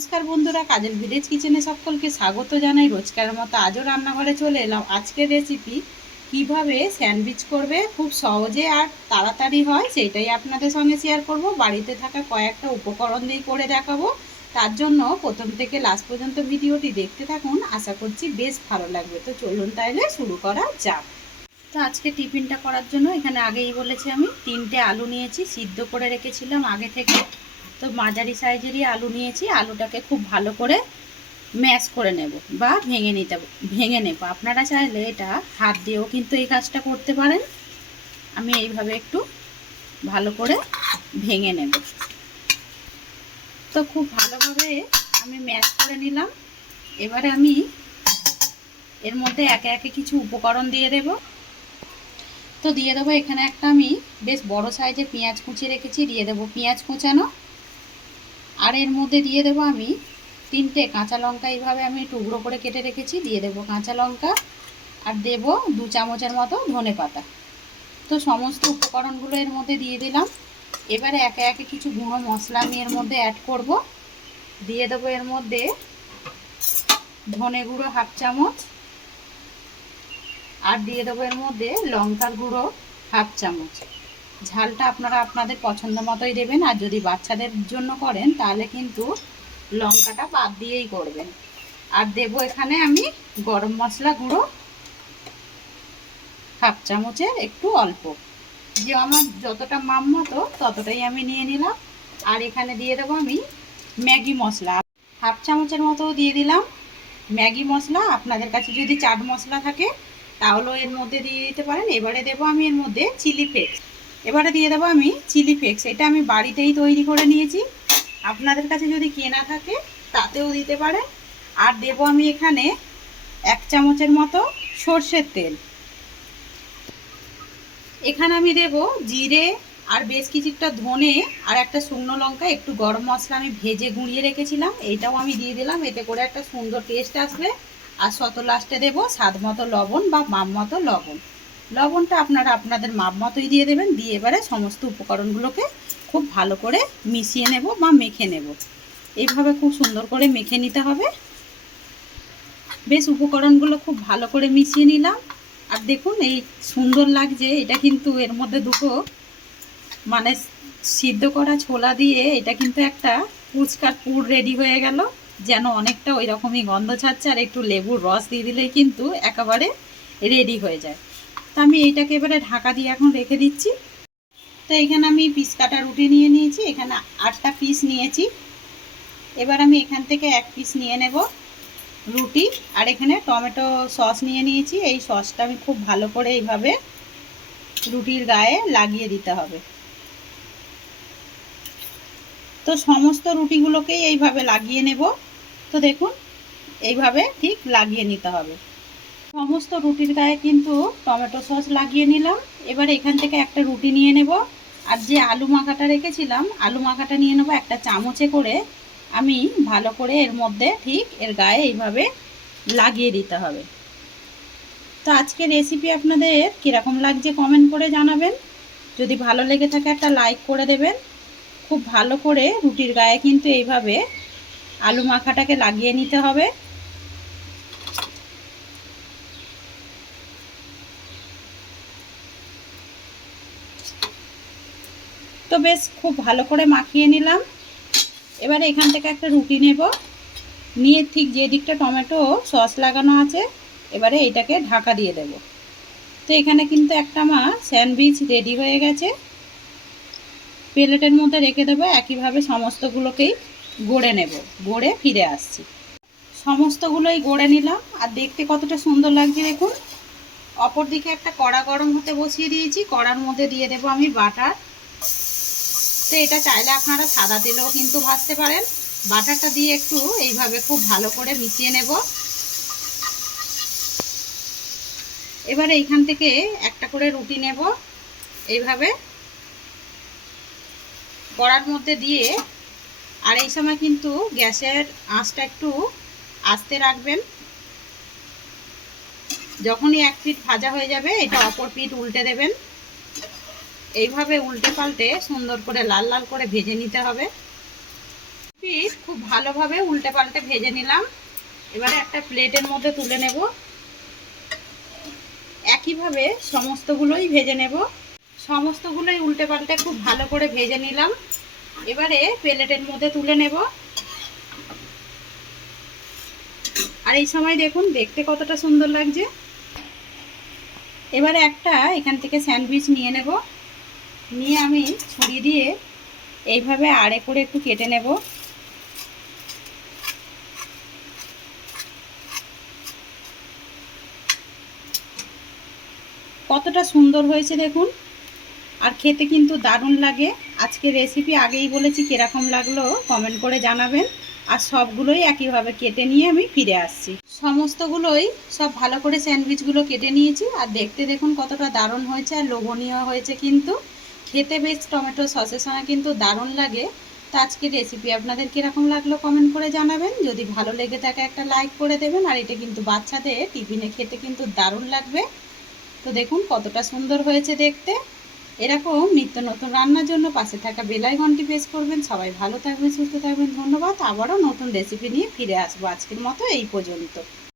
নমস্কার বন্ধুরা, কাজল ভিলেজ কিচেনে সকলকে স্বাগত জানাই। রোজকারের মতো আজও রান্নাঘরে চলে এলাম। আজকের রেসিপি কীভাবে স্যান্ডউইচ করবে? খুব সহজে আর তাড়াতাড়ি হয়, সেইটাই আপনাদের সঙ্গে শেয়ার করব। বাড়িতে থাকা কয়েকটা উপকরণ দিয়ে করে দেখাবো। তার জন্য প্রথম থেকে লাস্ট পর্যন্ত ভিডিওটি দেখতে থাকুন। আশা করছি বেশ ভালো লাগবে। তো চলুন তাইলে শুরু করা যাক। তো আজকে টিফিনটা করার জন্য এখানে আগেই বলেছি আমি, তিনটে আলু নিয়েছি, সিদ্ধ করে রেখেছিলাম আগে থেকে। তো মাঝারি সাইজেরই আলু নিয়েছি। আলুটাকে খুব ভালো করে ম্যাশ করে নেব বা ভেঙে নিতে, ভেঙে নেব। আপনারা চাইলে এটা হাত দিয়েও কিন্তু এই কাজটা করতে পারেন। আমি এইভাবে একটু ভালো করে ভেঙে নেব। তো খুব ভালোভাবে আমি ম্যাশ করে নিলাম। এবারে আমি এর মধ্যে একে একে কিছু উপকরণ দিয়ে দেব। তো দিয়ে দেবো এখানে একটা আমি বেশ বড় সাইজের পেঁয়াজ কুচি রেখেছি। দিয়ে দেবো পেঁয়াজ কুচানো। আর এর মধ্যে দিয়ে দেবো আমি তিনটে কাঁচা লঙ্কা, এইভাবে আমি টুকরো করে কেটে রেখেছি, দিয়ে দেবো কাঁচা লঙ্কা আর দেব দু চামচের মতো ধনে পাতা। তো সমস্ত উপকরণগুলো এর মধ্যে দিয়ে দিলাম। এবারে একে একে কিছু গুঁড়ো মশলা আমি এর মধ্যে অ্যাড করব। দিয়ে দেবো এর মধ্যে ধনে গুঁড়ো হাফ চামচ আর দিয়ে দেবো এর মধ্যে লঙ্কার গুঁড়ো হাফ চামচ। ঝালটা আপনারা আপনাদের পছন্দ মতোই দেবেন, আর যদি বাচ্চাদের জন্য করেন, তাহলে কিন্তু লঙ্কাটা বাদ দিয়েই করবেন। আর দেব এখানে আমি গরম মশলা গুঁড়ো, হাফ চামচের একটু অল্প। যে আমার যতটা মাম মতো, ততটাই আমি নিয়ে নিলাম। আর এখানে দিয়ে দেবো আমি ম্যাগি মশলা। হাফ চামচের মতো দিয়ে দিলাম ম্যাগি মশলা। আপনাদের কাছে যদি চাট মশলা থাকে, তাহলেও এর মধ্যে দিয়ে দিতে পারেন। এবারে দেবো আমি এর মধ্যে চিলি ফ্লেক্স। এবারে দিয়ে দেবো আমি চিলি ফ্লেক্স। এটা আমি বাড়িতেই তৈরি করে নিয়েছি। আপনাদের কাছে যদি কেনা থাকে, তাতেও দিতে পারেন। আর দেব আমি এখানে এক চামচের মতো সর্ষের তেল। এখানে আমি দেব জিরে আর বেশ কিছুটা ধনে আর একটা শুকনো লঙ্কা, একটু গরম মশলা আমি ভেজে গুঁড়িয়ে রেখেছিলাম। এইটাও আমি দিয়ে দিলাম, এতে করে একটা সুন্দর টেস্ট আসবে। আর শত লাস্টে দেবো স্বাদ মতো লবণ বা মাপ মতো লবণ। লবণটা আপনারা আপনাদের মাপ মতোই দিয়ে দেবেন, দিয়ে এবারে সমস্ত উপকরণগুলোকে খুব ভালো করে মিশিয়ে নেব বা মেখে নেব। এইভাবে খুব সুন্দর করে মেখে নিতে হবে। বেশ উপকরণগুলো খুব ভালো করে মিশিয়ে নিলাম। আর দেখুন, এই সুন্দর লাগছে, এটা কিন্তু এর মধ্যে দুটো মানে সিদ্ধ করা ছোলা দিয়ে এটা কিন্তু একটা ফুচকার পুর রেডি হয়ে গেল। যেন অনেকটা ওই রকমই গন্ধ ছাড়ছে আর একটু লেবুর রস দিয়ে দিলেই কিন্তু একেবারে রেডি হয়ে যায়। তো আমি এইটাকে এবারে ঢাকা দিয়ে এখন রেখে দিচ্ছি। তো এখানে আমি পিস কাটা রুটি নিয়ে নিয়েছি, এখানে আটটা পিস নিয়েছি। এবার আমি এখান থেকে এক পিস নিয়ে নেব রুটি, আর এখানে টমেটো সস নিয়ে নিয়েছি। এই সসটা আমি খুব ভালো করে এইভাবে রুটির গায়ে লাগিয়ে দিতে হবে। তো সমস্ত রুটিগুলোকেই এইভাবে লাগিয়ে নেব। তো দেখুন, এইভাবে ঠিক লাগিয়ে নিতে হবে। সমস্ত রুটির গায়ে কিন্তু টমেটো সস লাগিয়ে নিলাম। এবার এখান থেকে একটা রুটি নিয়ে নেব। আর যে আলু মাখাটা রেখেছিলাম, আলু মাখাটা নিয়ে নেব একটা চামচে করে। আমি ভালো করে এর মধ্যে ঠিক এর গায়ে এইভাবে লাগিয়ে দিতে হবে। তো আজকে রেসিপি আপনাদের কীরকম লাগছে কমেন্ট করে জানাবেন। যদি ভালো লেগে থাকে একটা লাইক করে দেবেন। খুব ভালো করে রুটির গায়ে কিন্তু এইভাবে আলু মাখাটাকে লাগিয়ে নিতে হবে। তো বেশ খুব ভালো করে মাখিয়ে নিলাম। এবারে এখান থেকে একটা রুটি নেব। নিয়ে ঠিক যে দিকটা টমেটো সস লাগানো আছে, এবারে এইটাকে ঢাকা দিয়ে দেব। তো এখানে কিন্তু একটা আমার স্যান্ডউইচ রেডি হয়ে গেছে। প্লেটের মধ্যে রেখে দেবো, একইভাবে সমস্তগুলোকেই গড়ে নেব, গড়ে ফিরে আসছি। সমস্তগুলোই গড়ে নিলাম, আর দেখতে কতটা সুন্দর লাগছে দেখুন। অপর দিকে একটা কড়া গরম হতে বসিয়ে দিয়েছি, কড়ার মধ্যে দিয়ে দেবো আমি বাটার। তো এটা চাইলে আপনারা সাদা তেলেও কিন্তু ভাজতে পারেন। বাটারটা দিয়ে একটু এইভাবে খুব ভালো করে মিশিয়ে নেব। এবারে এইখান থেকে একটা করে রুটি নেব এইভাবে। কড়ার মধ্যে দিয়ে আর এই সময় কিন্তু গ্যাসের আঁচটা একটু আস্তে রাখবেন। যখনই এক পিঠ ভাজা হয়ে যাবে, এটা অপর পিঠ উল্টে দেবেন। এইভাবে উল্টে পাল্টে সুন্দর করে লাল লাল করে ভেজে নিতে হবে। পিঠ খুব ভালোভাবে উল্টে পাল্টে ভেজে নিলাম। এবারে একটা প্লেটের মধ্যে তুলে নেব। একইভাবে সমস্তগুলোই ভেজে নেব। সমস্তগুলোই উল্টে পাল্টে খুব ভালো করে ভেজে নিলাম। এবারে প্লেটের মধ্যে তুলে নেব। আর এই সময় দেখুন, দেখতে কতটা সুন্দর লাগছে। এবারে একটা এখান থেকে স্যান্ডউইচ নিয়ে নেব। নিয়ে আমি ছুরি দিয়ে এইভাবে আড়ে করে একটু কেটে নেব। কতটা সুন্দর হয়েছে দেখুন। আর খেতে কিন্তু দারুণ লাগে। আজকে রেসিপি আগেই বলেছি কীরকম লাগল কমেন্ট করে জানাবেন। আর সবগুলোই একইভাবে কেটে নিয়ে আমি ফিরে আসছি। সমস্তগুলোই সব ভালো করে স্যান্ডউইচগুলো কেটে নিয়েছি। আর দেখতে দেখুন কতটা দারুণ হয়েছে আর লোভনীয় হয়েছে কিন্তু। খেতে বেশ টমেটো সসের সঙ্গে কিন্তু দারুণ লাগে। তো আজকের রেসিপি আপনাদের কীরকম লাগল কমেন্ট করে জানাবেন। যদি ভালো লেগে থাকে একটা লাইক করে দেবেন, আর এটা কিন্তু বাচ্চাদের টিফিনে খেতে কিন্তু দারুণ লাগবে। তো দেখুন কতটা সুন্দর হয়েছে দেখতে। এরকম নিত্য নতুন রান্নার জন্য পাশে থাকা বেলাই ঘন্টি প্রেস করবেন। সবাই ভালো থাকবেন, সুস্থ থাকবেন। ধন্যবাদ। আবারও নতুন রেসিপি নিয়ে ফিরে আসব আজকের মতো, এই পর্যন্ত।